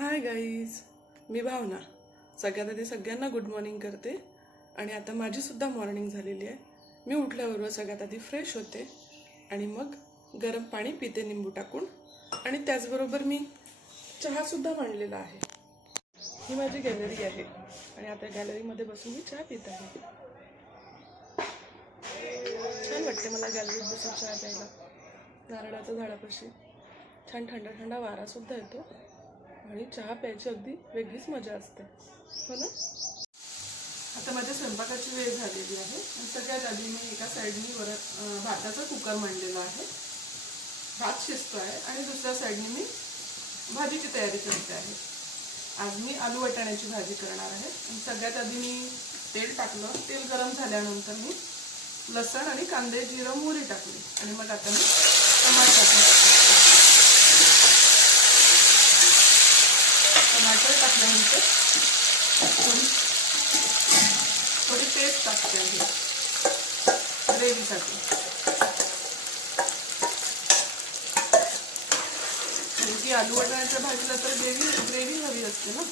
Hi guys, मी भावना. सगळ्यात आधी सगळ्यांना गुड मॉर्निंग करते. आणि आता माझीसुद्धा मॉर्निंग झालेली आहे. मी उठल्याबरोबर सगळ्यात आधी फ्रेश होते आणि मग गरम पाणी पिते निंबू टाकून. आणि त्याचबरोबर मी चहासुद्धा मांडलेला आहे. ही माझी गॅलरी आहे आणि आता गॅलरीमध्ये बसून मी चहा पित आहे. छान वाटते मला गॅलरीत बसून चहा प्यायला. नारळाच्या झाडापाशी छान थंडा थंडा वारासुद्धा येतो आणि चहा प्यायची अगदी वेगळीच मजा असते, हो ना. आता माझ्या स्वयंपाकाची वेळ झालेली आहे आणि सगळ्यात आधी मी एका साईडनी भाताचा कुकर मांडलेला आहे. भात शिजतो आहे आणि दुसऱ्या साईडनी मी भाजीची तयारी करते आहे. आज मी आलू वाटाण्याची भाजी करणार आहे. आणि सगळ्यात आधी मी तेल टाकलं. तेल गरम झाल्यानंतर मी लसण आणि कांदे, जिरं, मोहरी टाकली आणि मग आता मी टमाटर टाकल्यानंतर थोडी पेस्ट टाकते आहे ग्रेव्हीसाठी. कारण की आलू वाटाण्याच्या भाजीला तर ग्रेव्ही हवी असते ना.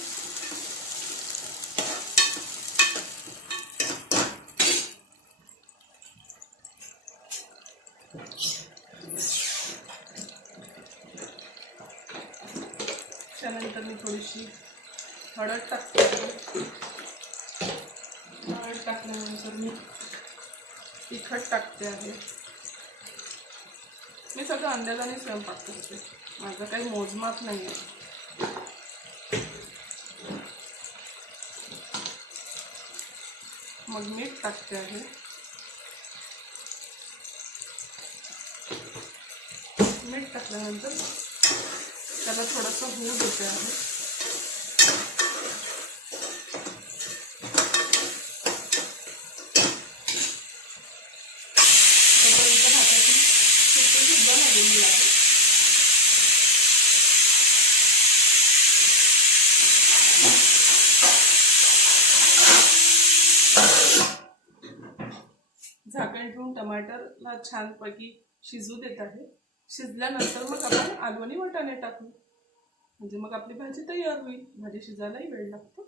त्यानंतर मी थोडीशी हळद टाकते. हळद टाकल्यानंतर मी तिखट टाकते आहे. मी सगळं अंदाजाने स्वयंपाक करते, माझं काही मोजमाप नाही आहे. मग मीठ टाकते आहे. मीठ टाकल्यानंतर त्याला थोडंसं होऊ देते आहे. तोपर्यंत भाताची शिट्टी सुद्धा झालेली आहे. झाकण ठेवून टमाटरला छानपैकी शिजू देत आहे. शिजल्यानंतर मग आपण आलू आणि वाटाणे टाकू, म्हणजे मग आपली भाजी तयार होईल. भाजी शिजायलाही वेळ लागतो.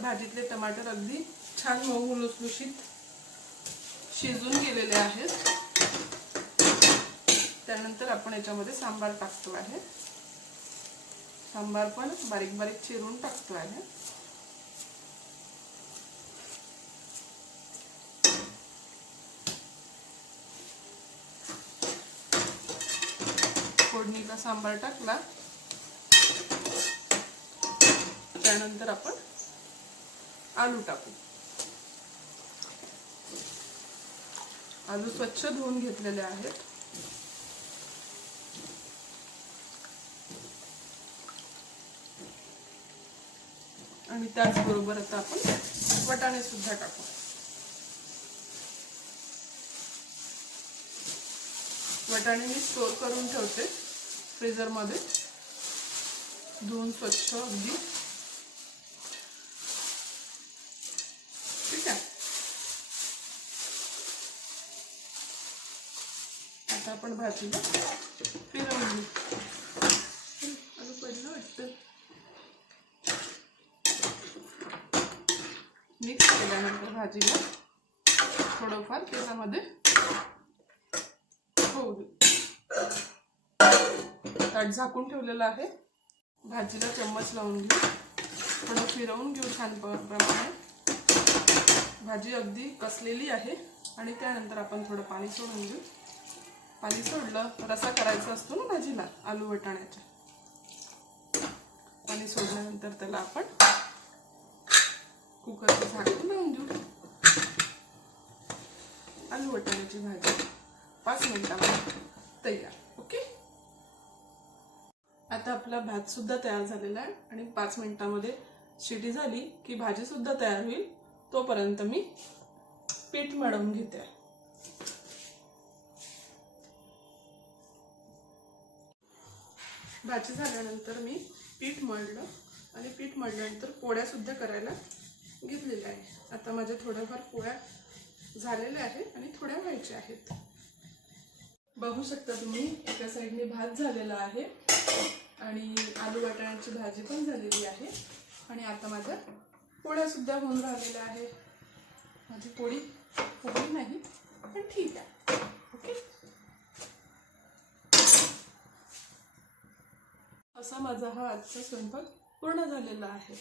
भाजीतले टमाटर अगदी छान मऊ लुसलुशीत शिजून गेलेले आहेत. त्यानंतर आपण याच्यामध्ये सांबार टाकतो आहे. सांबार पण बारीक बारीक चिरून टाकतो आहे. फोडणीला सांबार टाकला. त्यानंतर आपण आलू टाकू. आलू स्वच्छ धुवून घेतलेले आहेत. आणि त्याचबरोबर आता आपण वाटाणे सुद्धा टाकू. वाटाणे मी स्टोर करून ठेवते फ्रीजरमध्ये, धुवून स्वच्छ अगदी. ठीक आहे. आता आपण भाजीला फिरवून घेऊ. आलू पडलं वाटतं. मिक्स केल्यानंतर भाजीला थोडंफार तेलामध्ये होऊ दे. ताट झाकून ठेवलेलं आहे. भाजीला चम्मच लावून घेऊ. थोडं फिरवून घेऊ छान प्रमाणे. भाजी अगदी कसलेली आहे. आणि त्यानंतर आपण थोडं पाणी सोडून घेऊ. पाणी सोडलं, रसा करायचा असतो ना भाजीला आलू वाटाण्याच्या. पाणी सोडल्यानंतर त्याला आपण कुकरचं झाकण लावून देऊ. आलू वाटाण्याची भाजी 5 मिनिटांमध्ये तयार. ओके. आता आपला भात सुद्धा तयार झालेला आहे आणि 5 मिनिटांमध्ये शिटी झाली की भाजी सुद्धा तयार होईल. तोपर्यंत मी पीठ मळून घेते. भाजी झाल्यानंतर मी पीठ मळलं आणि पीठ मळल्यानंतर पोळ्या सुद्धा करायला घेतलेल्या आहे. आता माझ्या थोड्याफार पोळ्या झालेल्या आहेत आणि थोड्या व्हायच्या आहेत. बघू शकता तुम्ही, एका साईडने भात झालेला आहे आणि आलू वाटाण्याची भाजी पण झालेली आहे आणि आता माझ्या पोळ्या सुद्धा होऊन राहिलेल्या आहे. माझी पोळी फुगली नाही पण ठीक आहे. ओके, असा माझा हा आजचा स्वयंपाक पूर्ण झालेला आहे.